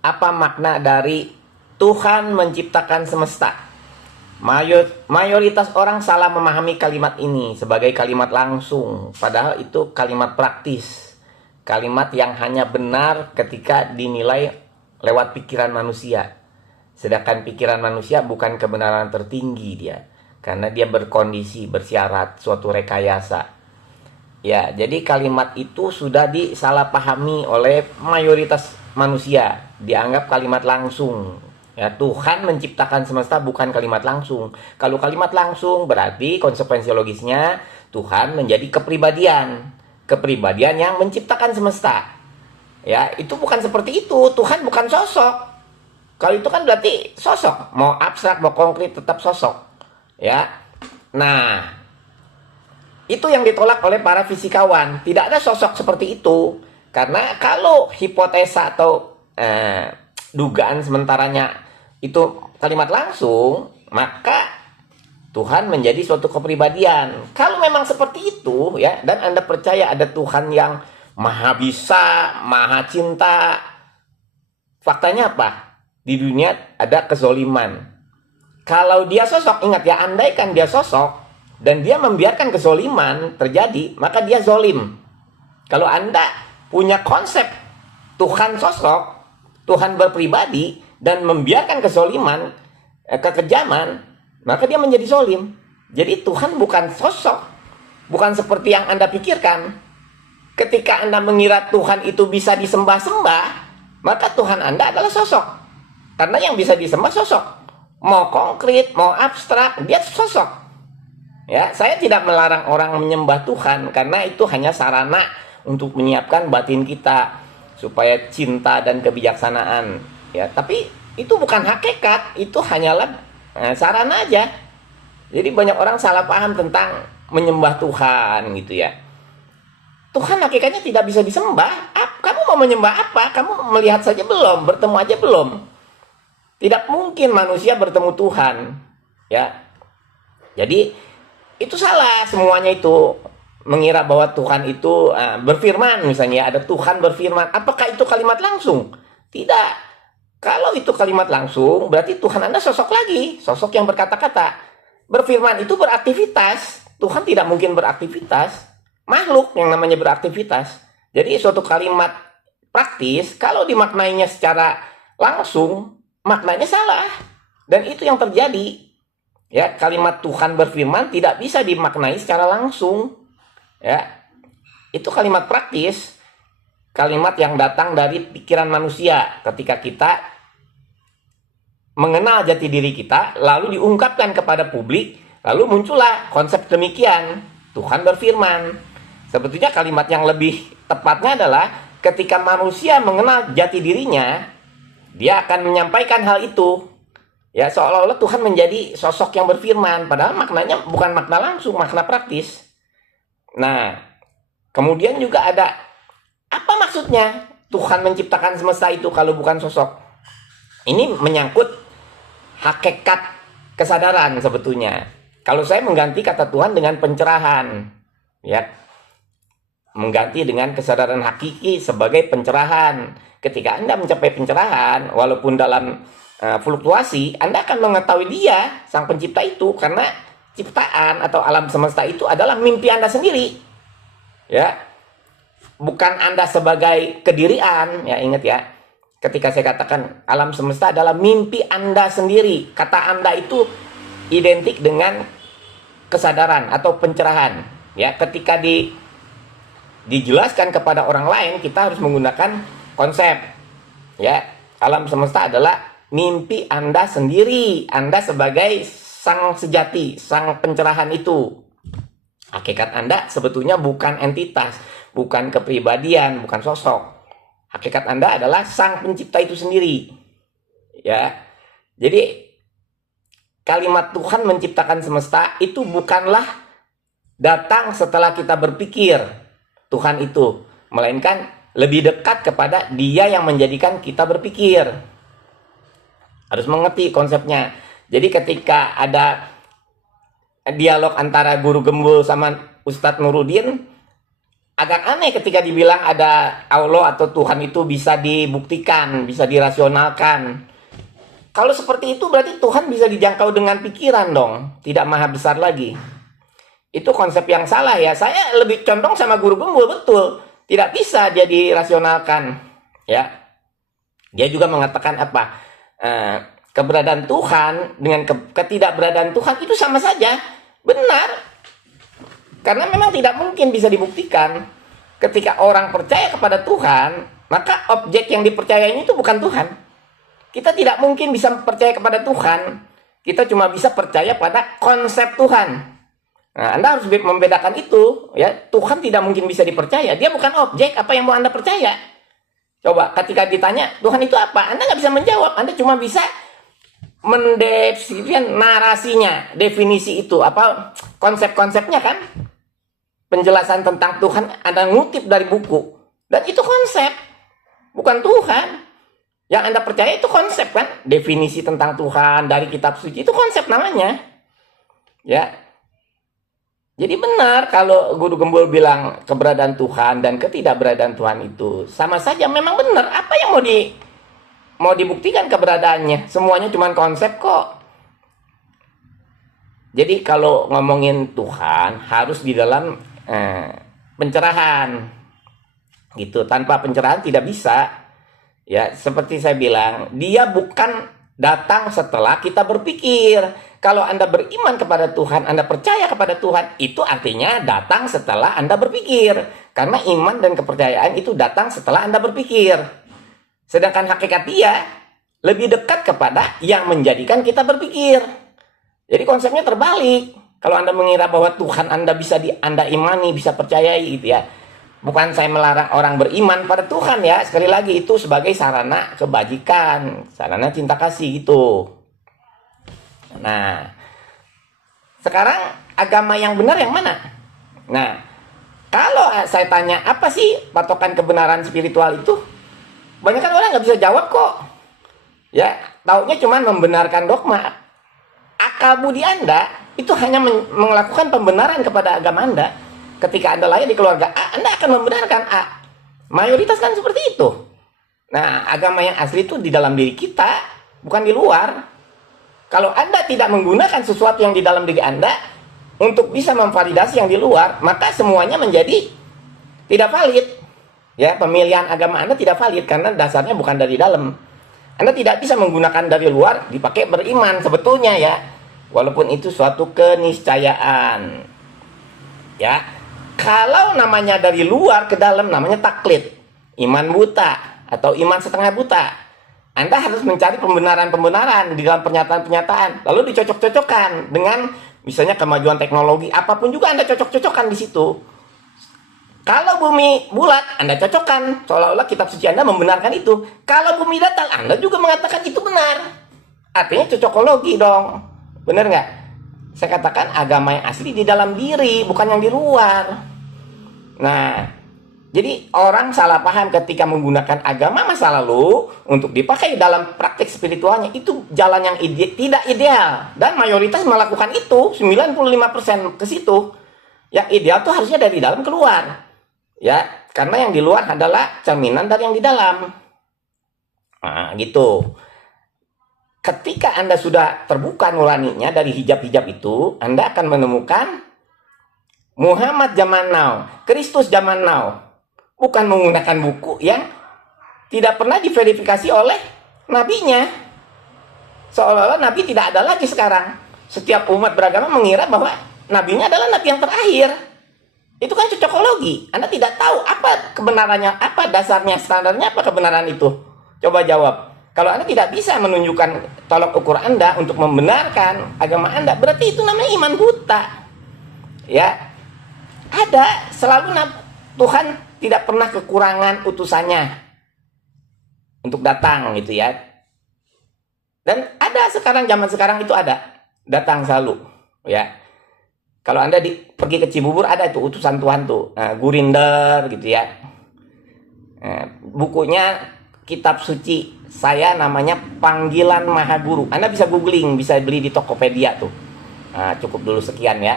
Apa makna dari Tuhan menciptakan semesta? Mayoritas orang salah memahami kalimat ini sebagai kalimat langsung, padahal itu kalimat praktis. Kalimat yang hanya benar ketika dinilai lewat pikiran manusia. Sedangkan pikiran manusia bukan kebenaran tertinggi dia, karena dia berkondisi, bersyarat, suatu rekayasa. Ya, jadi kalimat itu sudah disalahpahami oleh mayoritas manusia, dianggap kalimat langsung. Ya, Tuhan menciptakan semesta bukan kalimat langsung. Kalau kalimat langsung berarti konsekuensi logisnya Tuhan menjadi kepribadian. Kepribadian yang menciptakan semesta. Ya, itu bukan seperti itu. Tuhan bukan sosok. Kalau itu kan berarti sosok, mau abstrak mau konkret tetap sosok. Ya. Nah, itu yang ditolak oleh para fisikawan. Tidak ada sosok seperti itu. Karena kalau hipotesa atau dugaan sementaranya itu kalimat langsung, maka Tuhan menjadi suatu kepribadian. Kalau memang seperti itu, ya, dan Anda percaya ada Tuhan yang maha bisa, maha cinta, faktanya apa? Di dunia ada kezoliman. Kalau dia sosok, ingat ya, andaikan dia sosok, dan dia membiarkan kezoliman terjadi, maka dia zolim. Kalau Anda punya konsep Tuhan sosok, Tuhan berpribadi, dan membiarkan kezoliman, kekejaman, maka dia menjadi zolim. Jadi Tuhan bukan sosok, bukan seperti yang Anda pikirkan. Ketika Anda mengira Tuhan itu bisa disembah-sembah, maka Tuhan Anda adalah sosok. Karena yang bisa disembah sosok. Mau konkret, mau abstrak, dia sosok. Ya, saya tidak melarang orang menyembah Tuhan karena itu hanya sarana untuk menyiapkan batin kita supaya cinta dan kebijaksanaan. Ya, tapi itu bukan hakikat, itu hanyalah sarana aja. Jadi banyak orang salah paham tentang menyembah Tuhan gitu ya. Tuhan hakikatnya tidak bisa disembah. Kamu mau menyembah apa? Kamu melihat saja belum, bertemu aja belum. Tidak mungkin manusia bertemu Tuhan. Ya. Jadi itu salah semuanya itu, mengira bahwa Tuhan itu berfirman misalnya, ada Tuhan berfirman. Apakah itu kalimat langsung? Tidak. Kalau itu kalimat langsung berarti Tuhan Anda sosok lagi, sosok yang berkata-kata. Berfirman itu beraktivitas. Tuhan tidak mungkin beraktivitas. Makhluk yang namanya beraktivitas. Jadi suatu kalimat praktis kalau dimaknainya secara langsung maknanya salah. Dan itu yang terjadi. Ya, kalimat Tuhan berfirman tidak bisa dimaknai secara langsung. Ya. Itu kalimat praktis, kalimat yang datang dari pikiran manusia ketika kita mengenal jati diri kita, lalu diungkapkan kepada publik, lalu muncullah konsep demikian. Tuhan berfirman. Sebetulnya kalimat yang lebih tepatnya adalah ketika manusia mengenal jati dirinya, dia akan menyampaikan hal itu. Ya, seolah-olah Tuhan menjadi sosok yang berfirman, padahal maknanya bukan makna langsung, makna praktis. Nah, kemudian juga ada, apa maksudnya Tuhan menciptakan semesta itu kalau bukan sosok? Ini menyangkut hakikat kesadaran sebetulnya. Kalau saya mengganti kata Tuhan dengan pencerahan, ya, mengganti dengan kesadaran hakiki sebagai pencerahan. Ketika Anda mencapai pencerahan, walaupun dalam fluktuasi, Anda akan mengetahui dia, sang pencipta itu, karena ciptaan atau alam semesta itu adalah mimpi Anda sendiri. Ya. Bukan Anda sebagai kedirian, ya, ingat ya. Ketika saya katakan alam semesta adalah mimpi Anda sendiri, kata Anda itu identik dengan kesadaran atau pencerahan. Ya, ketika dijelaskan kepada orang lain, kita harus menggunakan konsep. Ya, alam semesta adalah mimpi Anda sendiri. Anda sebagai sang sejati, sang pencerahan itu. Hakikat Anda sebetulnya bukan entitas, bukan kepribadian, bukan sosok. Hakikat Anda adalah sang pencipta itu sendiri. Ya. Jadi kalimat Tuhan menciptakan semesta itu bukanlah datang setelah kita berpikir Tuhan itu, melainkan lebih dekat kepada Dia yang menjadikan kita berpikir. Harus mengerti konsepnya. Jadi ketika ada dialog antara Guru Gembul sama Ustadz Nuruddin, agak aneh ketika dibilang ada Allah atau Tuhan itu bisa dibuktikan, bisa dirasionalkan. Kalau seperti itu berarti Tuhan bisa dijangkau dengan pikiran dong, tidak maha besar lagi. Itu konsep yang salah ya. Saya lebih condong sama guru gembul, betul. Tidak bisa dia dirasionalkan. Ya. Dia juga mengatakan apa? Keberadaan Tuhan dengan ketidakberadaan Tuhan itu sama saja. Benar. Karena memang tidak mungkin bisa dibuktikan. Ketika orang percaya kepada Tuhan, maka objek yang dipercayai itu bukan Tuhan. Kita tidak mungkin bisa percaya kepada Tuhan. Kita cuma bisa percaya pada konsep Tuhan. Nah, Anda harus membedakan itu. Ya, Tuhan tidak mungkin bisa dipercaya. Dia bukan objek. Apa yang mau Anda percaya? Coba ketika ditanya, Tuhan itu apa? Anda nggak bisa menjawab. Anda cuma bisa mendefinisikan narasinya, definisi itu. Apa konsep-konsepnya kan? Penjelasan tentang Tuhan Anda ngutip dari buku. Dan itu konsep. Bukan Tuhan. Yang Anda percaya itu konsep kan? Definisi tentang Tuhan dari kitab suci. Itu konsep namanya. Ya. Jadi benar kalau guru gembul bilang keberadaan Tuhan dan ketidakberadaan Tuhan itu sama saja. Memang benar. Apa yang mau dibuktikan keberadaannya? Semuanya cuma konsep kok. Jadi kalau ngomongin Tuhan harus di dalam pencerahan gitu. Tanpa pencerahan tidak bisa. Ya, seperti saya bilang, dia bukan datang setelah kita berpikir. Kalau Anda beriman kepada Tuhan, Anda percaya kepada Tuhan, itu artinya datang setelah Anda berpikir. Karena iman dan kepercayaan itu datang setelah Anda berpikir. Sedangkan hakikat dia lebih dekat kepada yang menjadikan kita berpikir. Jadi konsepnya terbalik. Kalau Anda mengira bahwa Tuhan Anda bisa Anda imani, bisa percayai gitu ya. Bukan saya melarang orang beriman pada Tuhan ya. Sekali lagi itu sebagai sarana kebajikan, sarana cinta kasih gitu. Nah, sekarang agama yang benar yang mana? Nah, kalau saya tanya apa sih patokan kebenaran spiritual itu? Banyak kan orang nggak bisa jawab kok. Ya, taunya cuma membenarkan dogma. Akal budi Anda itu hanya melakukan pembenaran kepada agama Anda. Ketika Anda lahir di keluarga A, Anda akan membenarkan A. Mayoritas kan seperti itu. Nah, agama yang asli itu di dalam diri kita, bukan di luar. Kalau Anda tidak menggunakan sesuatu yang di dalam diri Anda untuk bisa memvalidasi yang di luar, maka semuanya menjadi tidak valid. Ya, pemilihan agama Anda tidak valid karena dasarnya bukan dari dalam. Anda tidak bisa menggunakan dari luar dipakai beriman sebetulnya ya. Walaupun itu suatu keniscayaan. Ya. Kalau namanya dari luar ke dalam namanya taklid. Iman buta atau iman setengah buta. Anda harus mencari pembenaran-pembenaran di dalam pernyataan-pernyataan. Lalu dicocok-cocokkan dengan misalnya kemajuan teknologi. Apapun juga Anda cocok-cocokkan di situ. Kalau bumi bulat, Anda cocokkan. Seolah-olah kitab suci Anda membenarkan itu. Kalau bumi datar, Anda juga mengatakan itu benar. Artinya cocokologi dong. Benar nggak? Saya katakan agama yang asli di dalam diri, bukan yang di luar. Nah, jadi orang salah paham ketika menggunakan agama masa lalu untuk dipakai dalam praktik spiritualnya. Itu jalan yang tidak ideal. Dan mayoritas melakukan itu, 95% ke situ. Yang ideal tuh harusnya dari dalam keluar. Ya, karena yang di luar adalah cerminan dari yang di dalam. Nah, gitu. Ketika Anda sudah terbuka nuraninya dari hijab-hijab itu, Anda akan menemukan Muhammad zaman now, Kristus zaman now. Bukan menggunakan buku yang tidak pernah diverifikasi oleh nabinya. Seolah-olah nabi tidak ada lagi sekarang. Setiap umat beragama mengira bahwa nabinya adalah nabi yang terakhir. Itu kan cocokologi. Anda tidak tahu apa kebenarannya, apa dasarnya, standarnya, apa kebenaran itu. Coba jawab. Kalau Anda tidak bisa menunjukkan tolok ukur Anda untuk membenarkan agama Anda, berarti itu namanya iman buta. Ya. Ada selalu Tuhan tidak pernah kekurangan utusannya untuk datang gitu ya. Dan ada sekarang, zaman sekarang itu ada datang selalu ya. Kalau Anda pergi ke Cibubur ada itu utusan Tuhan tuh, Gurinder gitu ya. Bukunya kitab suci saya namanya Panggilan Maha Guru. Anda bisa googling, bisa beli di Tokopedia tuh. Cukup dulu sekian ya.